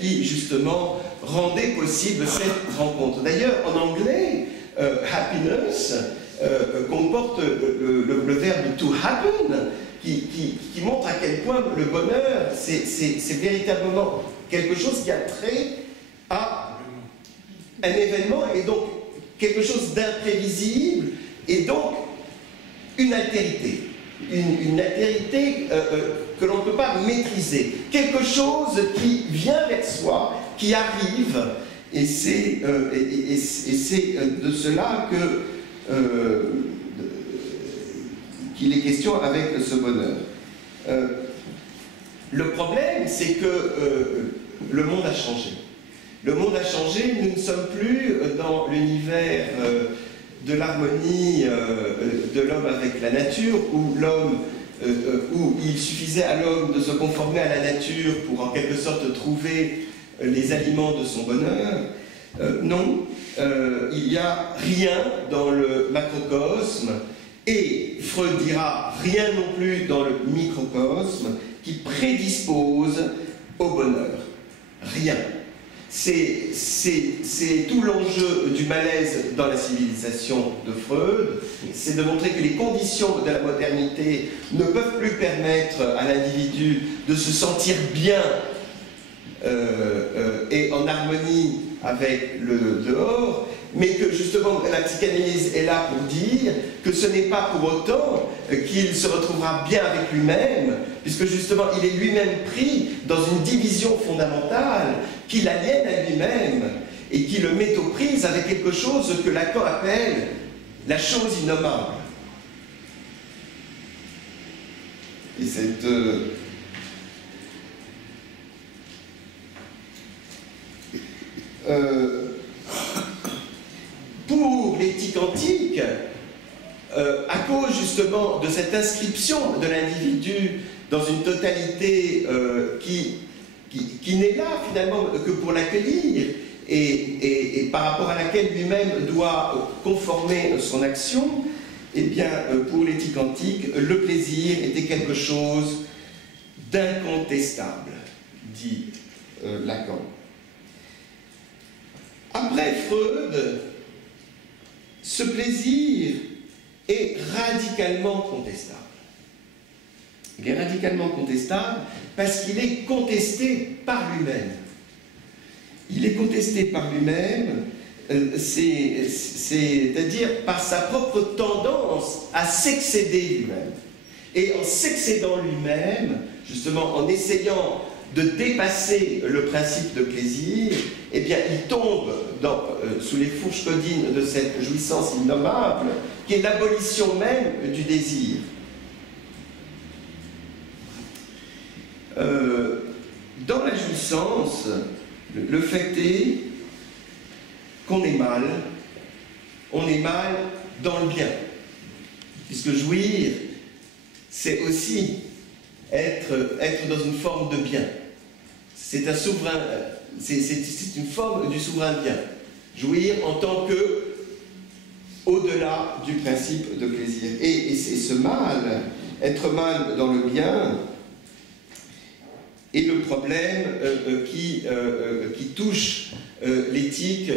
qui, justement, rendait possible cette rencontre. D'ailleurs, en anglais, happiness comporte le verbe to happen, qui montre à quel point le bonheur, c'est véritablement quelque chose qui a trait à un événement, et donc quelque chose d'imprévisible, et donc une altérité. Une altérité que l'on ne peut pas maîtriser. Quelque chose qui vient vers soi, qui arrive, et c'est de cela qu'il est question avec ce bonheur. Le problème, c'est que le monde a changé. Le monde a changé, nous ne sommes plus dans l'univers de l'harmonie de l'homme avec la nature, où il suffisait à l'homme de se conformer à la nature pour en quelque sorte trouver les aliments de son bonheur. Non, il n'y a rien dans le macrocosme, et Freud dira rien non plus dans le microcosme, qui prédispose au bonheur. Rien. C'est tout l'enjeu du malaise dans la civilisation de Freud, c'est de montrer que les conditions de la modernité ne peuvent plus permettre à l'individu de se sentir bien et en harmonie avec le dehors, mais que justement la psychanalyse est là pour dire que ce n'est pas pour autant qu'il se retrouvera bien avec lui-même, puisque justement il est lui-même pris dans une division fondamentale qui l'aliène à lui-même et qui le met aux prises avec quelque chose que Lacan appelle la chose innommable. Et cette pour l'éthique antique, à cause justement de cette inscription de l'individu dans une totalité qui n'est là finalement que pour l'accueillir et par rapport à laquelle lui-même doit conformer son action, eh bien pour l'éthique antique, le plaisir était quelque chose d'incontestable, dit Lacan. Après Freud, ce plaisir est radicalement contestable. Il est radicalement contestable parce qu'il est contesté par lui-même. Il est contesté par lui-même, c'est-à-dire par sa propre tendance à s'excéder lui-même. Et en s'excédant lui-même, justement en essayant de dépasser le principe de plaisir, eh bien il tombe sous les fourches codines de cette jouissance innommable, qui est l'abolition même du désir. Dans la jouissance, le fait est qu'on est mal dans le bien, puisque jouir, c'est aussi être dans une forme de bien. C'est un souverain, c'est une forme du souverain bien. Jouir en tant que au-delà du principe de plaisir. Et c'est ce mal, être mal dans le bien, est le problème qui touche l'éthique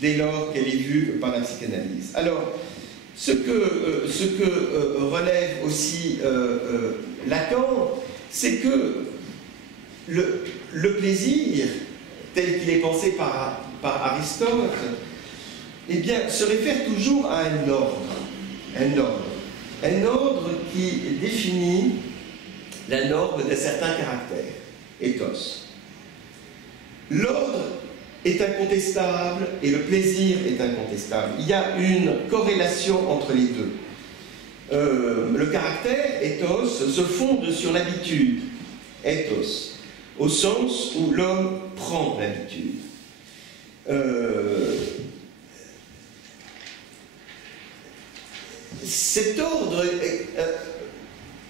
dès lors qu'elle est vue par la psychanalyse. Alors, ce que relève aussi Lacan, c'est que le plaisir, tel qu'il est pensé par Aristote, eh bien, se réfère toujours à un ordre qui définit la norme d'un certain caractère, ethos. L'ordre est incontestable et le plaisir est incontestable. Il y a une corrélation entre les deux. Le caractère, ethos, se fonde sur l'habitude, ethos, au sens où l'homme prend l'habitude. Cet ordre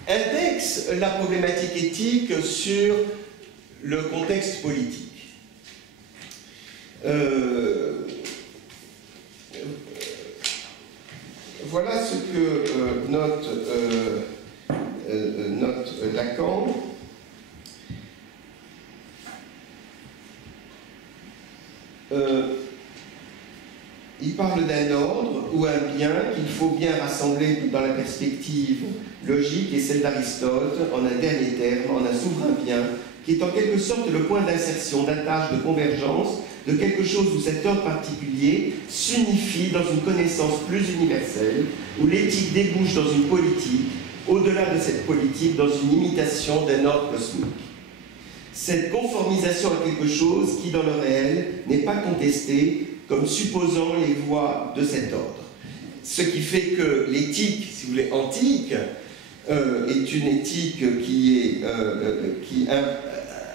indexe la problématique éthique sur le contexte politique. Voilà ce que note Lacan. il parle d'un ordre ou un bien qu'il faut bien rassembler dans la perspective logique et celle d'Aristote en un dernier terme, en un souverain bien, qui est en quelque sorte le point d'insertion, d'attache, de convergence de quelque chose où cet ordre particulier s'unifie dans une connaissance plus universelle, où l'éthique débouche dans une politique, au-delà de cette politique, dans une imitation d'un ordre cosmique. Cette conformisation à quelque chose qui, dans le réel, n'est pas contestée comme supposant les voies de cet ordre. Ce qui fait que l'éthique, si vous voulez, antique, est une éthique qui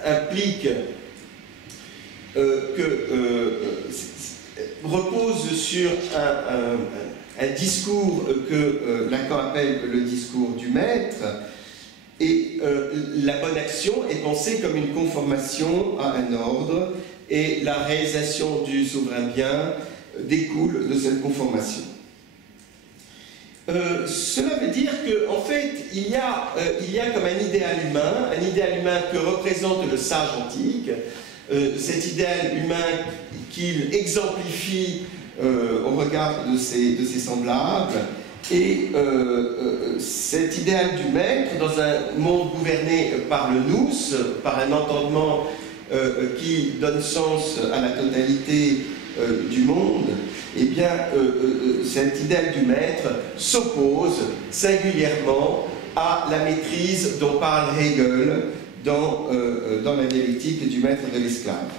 implique repose sur un discours que Lacan appelle le discours du maître, et la bonne action est pensée comme une conformation à un ordre, et la réalisation du souverain bien découle de cette conformation. Cela veut dire qu'en fait, il y a comme un idéal humain que représente le sage antique, cet idéal humain qu'il exemplifie au regard de ses semblables, et cet idéal du maître dans un monde gouverné par le nous, par un entendement qui donne sens à la totalité du monde, eh bien, cet idéal du maître s'oppose singulièrement à la maîtrise dont parle Hegel dans la dialectique du maître et de l'esclave.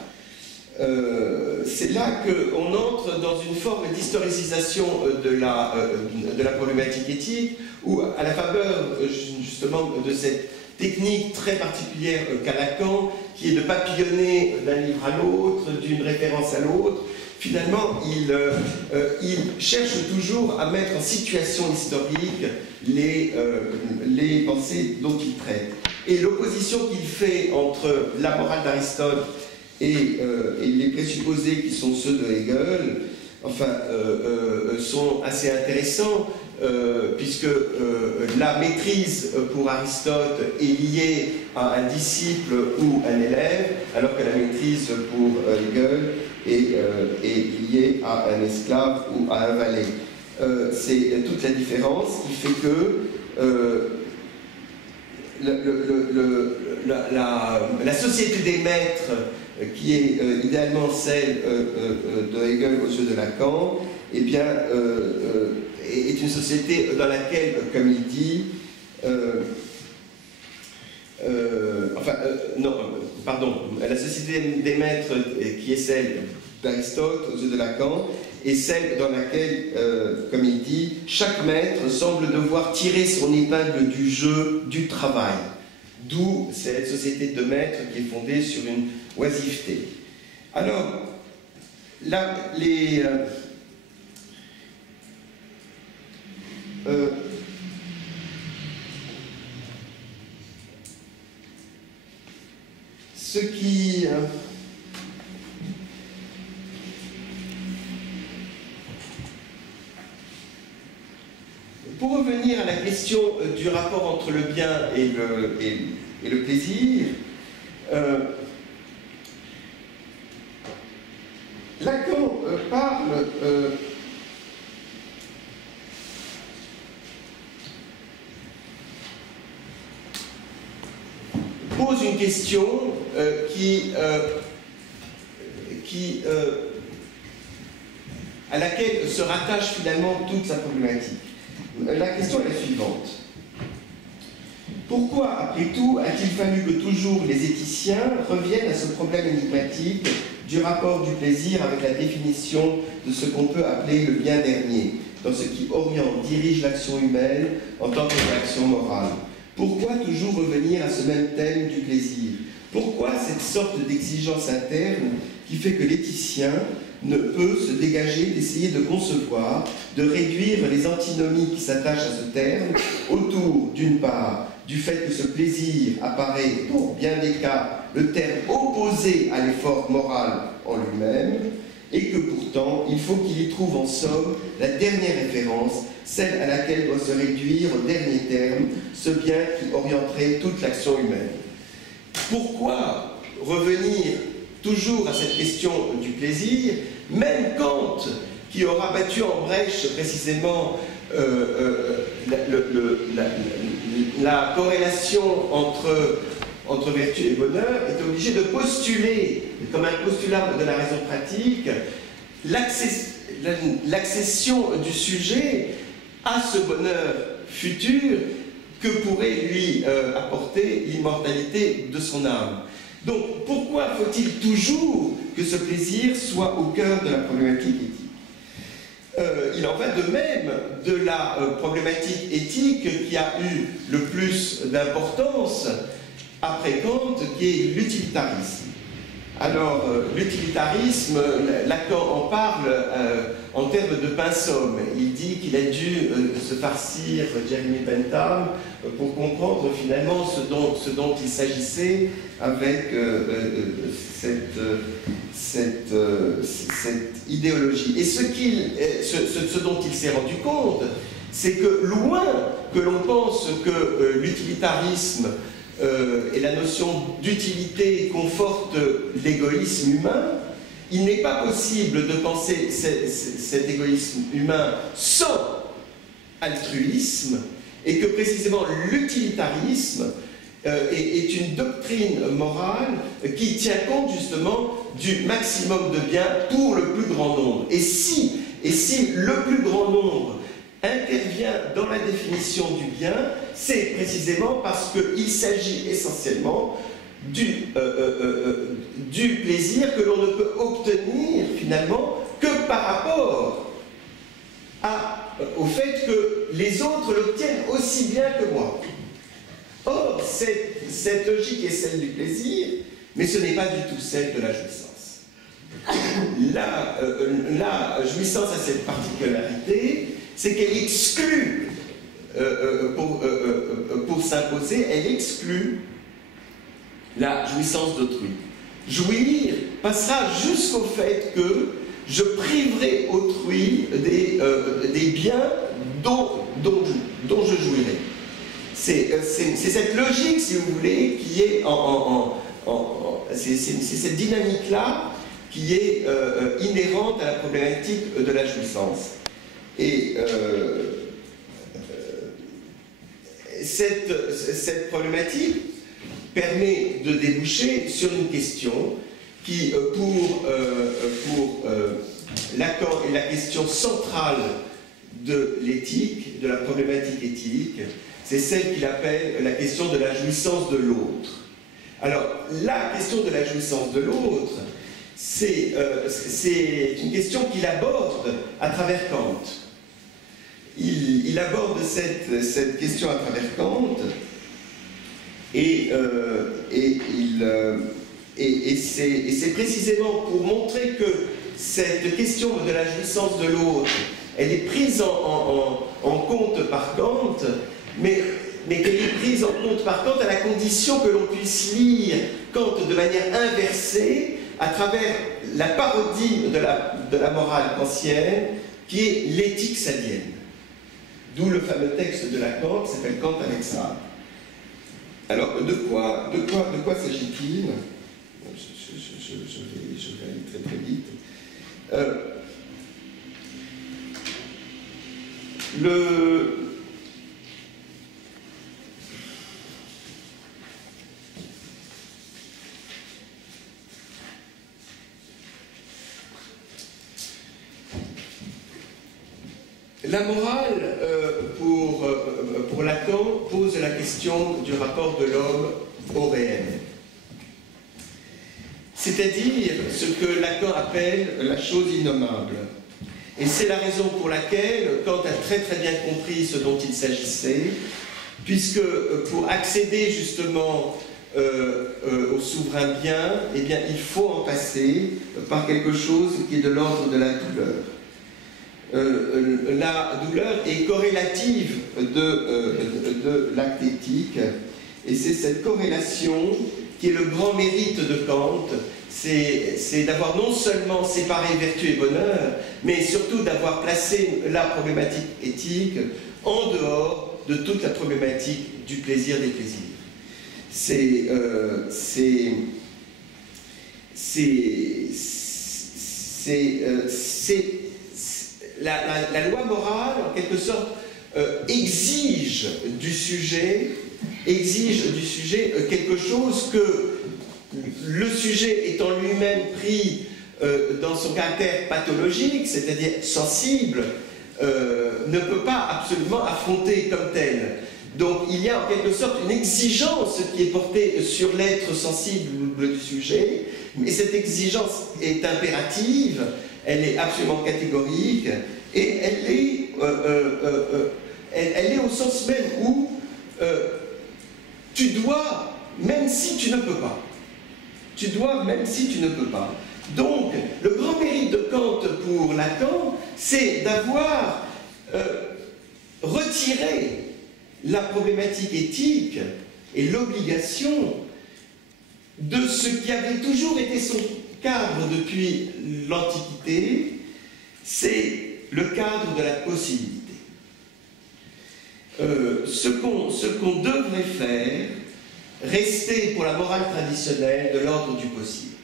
C'est là qu'on entre dans une forme d'historicisation de la problématique éthique, où, à la faveur justement de cette technique très particulière qu'a Lacan, qui est de papillonner d'un livre à l'autre, d'une référence à l'autre, finalement, il cherche toujours à mettre en situation historique les pensées dont il traite. Et l'opposition qu'il fait entre la morale d'Aristote et les présupposés qui sont ceux de Hegel, enfin, sont assez intéressants, puisque la maîtrise pour Aristote est liée à un disciple ou un élève, alors que la maîtrise pour Hegel est liée à un esclave ou à un valet. C'est toute la différence qui fait que la société des maîtres, qui est idéalement celle de Hegel aux yeux de Lacan, eh bien, est une société dans laquelle, comme il dit, la société des maîtres, qui est celle d'Aristote aux yeux de Lacan, est celle dans laquelle, comme il dit, chaque maître semble devoir tirer son épingle du jeu du travail. D'où cette société de maîtres qui est fondée sur une oisiveté. Alors, là, ce qui pour revenir à la question du rapport entre le bien et le plaisir, Lacan parle pose une question à laquelle se rattache finalement toute sa problématique. La question est la suivante. Pourquoi, après tout, a-t-il fallu que toujours les éthiciens reviennent à ce problème énigmatique du rapport du plaisir avec la définition de ce qu'on peut appeler le bien dernier, dans ce qui oriente, dirige l'action humaine en tant que réaction morale? Pourquoi toujours revenir à ce même thème du plaisir? Pourquoi cette sorte d'exigence interne qui fait que l'éthicien ne peut se dégager d'essayer de concevoir, de réduire les antinomies qui s'attachent à ce terme autour, d'une part, du fait que ce plaisir apparaît, dans bien des cas, le terme opposé à l'effort moral en lui-même, et que pourtant, il faut qu'il y trouve en somme la dernière référence, celle à laquelle doit se réduire au dernier terme ce bien qui orienterait toute l'action humaine. Pourquoi revenir toujours à cette question du plaisir, même Kant, qui aura battu en brèche précisément la corrélation entre vertu et bonheur, est obligé de postuler, comme un postulat de la raison pratique, l'accession du sujet à ce bonheur futur que pourrait lui apporter l'immortalité de son âme. Donc, pourquoi faut-il toujours que ce plaisir soit au cœur de la problématique éthique? Il en va de même de la problématique éthique qui a eu le plus d'importance après Kant, qui est l'utilitarisme. Alors, l'utilitarisme, Lacan en parle en termes de pinceau. Il dit qu'il a dû se farcir Jeremy Bentham pour comprendre finalement ce dont il s'agissait avec cette idéologie. Et ce dont il s'est rendu compte, c'est que loin que l'on pense que l'utilitarisme et la notion d'utilité conforte l'égoïsme humain, il n'est pas possible de penser cet égoïsme humain sans altruisme, et que précisément l'utilitarisme est une doctrine morale qui tient compte justement du maximum de bien pour le plus grand nombre. Et si le plus grand nombre intervient dans la définition du bien, c'est précisément parce qu'il s'agit essentiellement du plaisir que l'on ne peut obtenir finalement que par rapport au fait que les autres l'obtiennent aussi bien que moi. Or, cette logique est celle du plaisir, mais ce n'est pas du tout celle de la jouissance. La jouissance a cette particularité, c'est qu'elle exclut, pour s'imposer, elle exclut la jouissance d'autrui. Jouir passera jusqu'au fait que je priverai autrui des biens dont je jouirai. C'est cette logique, si vous voulez, qui est c'est cette dynamique-là qui est inhérente à la problématique de la jouissance. Et cette problématique permet de déboucher sur une question qui, pour Lacan, est la question centrale de l'éthique, de la problématique éthique. C'est celle qu'il appelle la question de la jouissance de l'autre. Alors, la question de la jouissance de l'autre, c'est une question qu'il aborde à travers Kant. Il aborde cette question à travers Kant, et c'est précisément pour montrer que cette question de la jouissance de l'autre, elle est prise en compte par Kant, mais qu'elle est prise en compte par Kant à la condition que l'on puisse lire Kant de manière inversée à travers la parodie de la morale kantienne, qui est l'éthique sadienne. D'où le fameux texte de Lacan qui s'appelle Kant Alexandre. Alors, de quoi s'agit-il? Je vais aller très très vite. La morale, pour Lacan, pose la question du rapport de l'homme au réel. C'est-à-dire ce que Lacan appelle la chose innommable. Et c'est la raison pour laquelle Kant a très très bien compris ce dont il s'agissait, puisque pour accéder justement au souverain bien, eh bien, il faut en passer par quelque chose qui est de l'ordre de la douleur. La douleur est corrélative de l'acte éthique, et c'est cette corrélation qui est le grand mérite de Kant, c'est d'avoir non seulement séparé vertu et bonheur, mais surtout d'avoir placé la problématique éthique en dehors de toute la problématique du plaisir des plaisirs. la loi morale, en quelque sorte, exige du sujet quelque chose que le sujet étant lui-même pris dans son caractère pathologique, c'est-à-dire sensible, ne peut pas absolument affronter comme tel. Donc il y a en quelque sorte une exigence qui est portée sur l'être sensible du sujet, et cette exigence est impérative, elle est absolument catégorique, et elle est au sens même où tu dois, même si tu ne peux pas. Tu dois, même si tu ne peux pas. Donc, le grand mérite de Kant pour Lacan, c'est d'avoir retiré la problématique éthique et l'obligation de ce qui avait toujours été son cadre depuis l'Antiquité, c'est le cadre de la possibilité. Ce qu'on devrait faire, rester pour la morale traditionnelle de l'ordre du possible.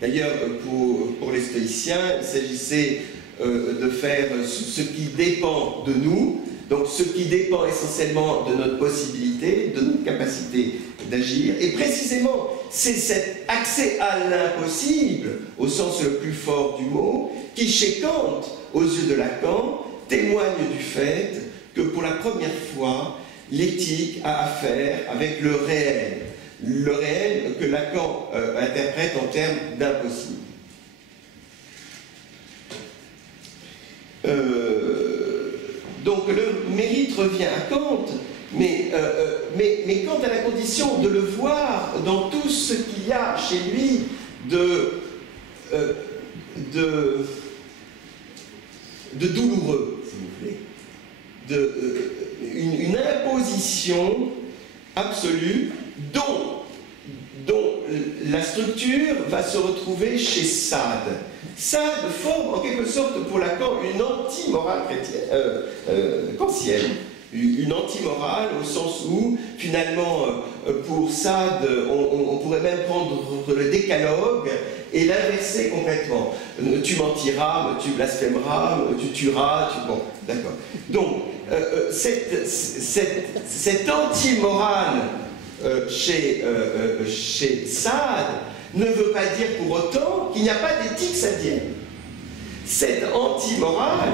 D'ailleurs, pour les stoïciens, il s'agissait de faire ce qui dépend de nous, donc ce qui dépend essentiellement de notre possibilité, de notre capacité d'agir, et précisément, c'est cet accès à l'impossible, au sens le plus fort du mot, qui chez Kant, aux yeux de Lacan, témoigne du fait que pour la première fois, l'éthique a affaire avec le réel que Lacan interprète en termes d'impossible. Donc le mérite revient à Kant, mais Kant a la condition de le voir dans tout ce qu'il y a chez lui de douloureux, si vous voulez, une imposition absolue dont la structure va se retrouver chez Sade. Sade forme en quelque sorte pour Lacan une anti-morale kantienne. Une anti-morale au sens où, finalement, pour Sade, on pourrait même prendre le décalogue et l'inverser complètement. Tu mentiras, tu blasphémeras, tu tueras, bon, d'accord. Donc, cette anti-morale chez Sade ne veut pas dire pour autant qu'il n'y a pas d'éthique sadienne. Cette anti-morale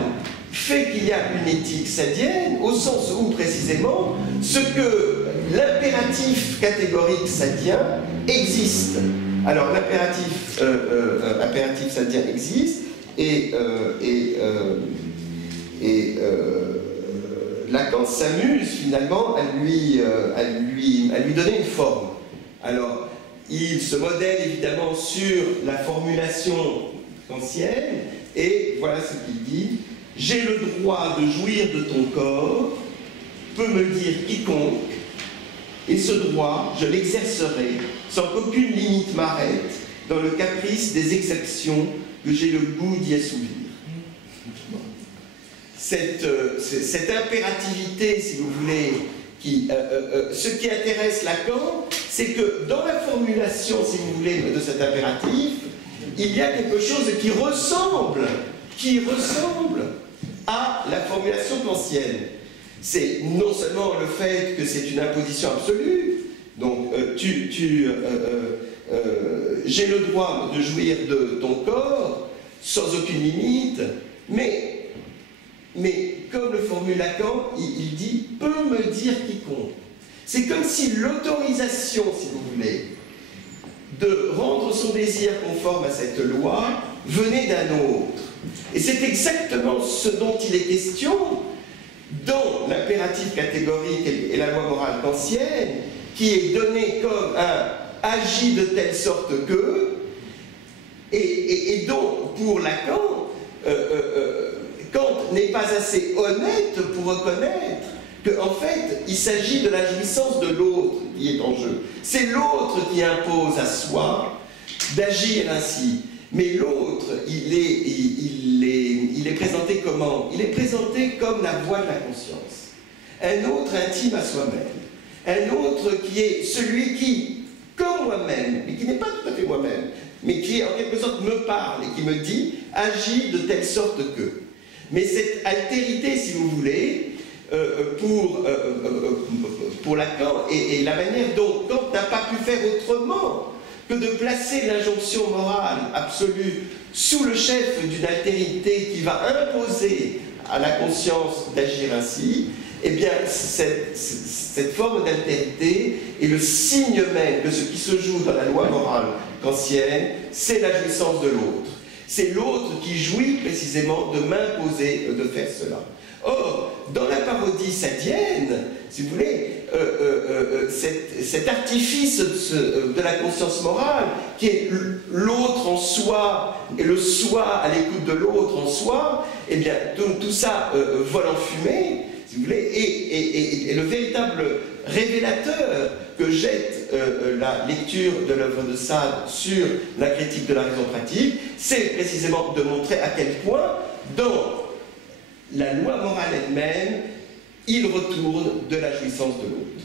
fait qu'il y a une éthique sadienne au sens où, précisément, ce que l'impératif catégorique sadien existe. Alors, l'impératif sadien existe et Lacan s'amuse finalement à lui donner une forme. Alors, il se modèle évidemment sur la formulation kantienne, et voilà ce qu'il dit. « J'ai le droit de jouir de ton corps, peut me dire quiconque, et ce droit, je l'exercerai sans qu'aucune limite m'arrête dans le caprice des exactions que j'ai le goût d'y assouvir. » Cette impérativité, si vous voulez, ce qui intéresse Lacan, c'est que dans la formulation, si vous voulez, de cet impératif, il y a quelque chose qui ressemble à la formulation kantienne. C'est non seulement le fait que c'est une imposition absolue, donc j'ai le droit de jouir de ton corps sans aucune limite, mais comme le formule Lacan, il dit « peut me dire quiconque ». C'est comme si l'autorisation, si vous voulez, de rendre son désir conforme à cette loi venait d'un autre. Et c'est exactement ce dont il est question dans l'impératif catégorique et la loi morale kantienne, qui est donné comme un « agit de telle sorte que », et dont, pour Lacan, Kant n'est pas assez honnête pour reconnaître qu'en fait, il s'agit de la jouissance de l'autre qui est en jeu. C'est l'autre qui impose à soi d'agir ainsi. Mais l'autre, il est présenté comment? Il est présenté comme la voix de la conscience. Un autre intime à soi-même. Un autre qui est celui qui, comme moi-même, mais qui n'est pas tout à fait moi-même, mais qui en quelque sorte me parle et qui me dit « agis de telle sorte que ». Mais cette altérité, si vous voulez, pour Lacan, et la manière dont Kant n'a pas pu faire autrement que de placer l'injonction morale absolue sous le chef d'une altérité qui va imposer à la conscience d'agir ainsi, eh bien, cette forme d'altérité est le signe même de ce qui se joue dans la loi morale kantienne, c'est la jouissance de l'autre. C'est l'autre qui jouit précisément de m'imposer de faire cela. Or, dans la parodie sadienne, si vous voulez, cet artifice de la conscience morale, qui est l'autre en soi, et le soi à l'écoute de l'autre en soi, eh bien, tout ça vole en fumée, si vous voulez, et le véritable révélateur que jette la lecture de l'œuvre de Sade sur la critique de la raison pratique, c'est précisément de montrer à quel point, dans la loi morale elle-même, il retourne de la jouissance de l'autre.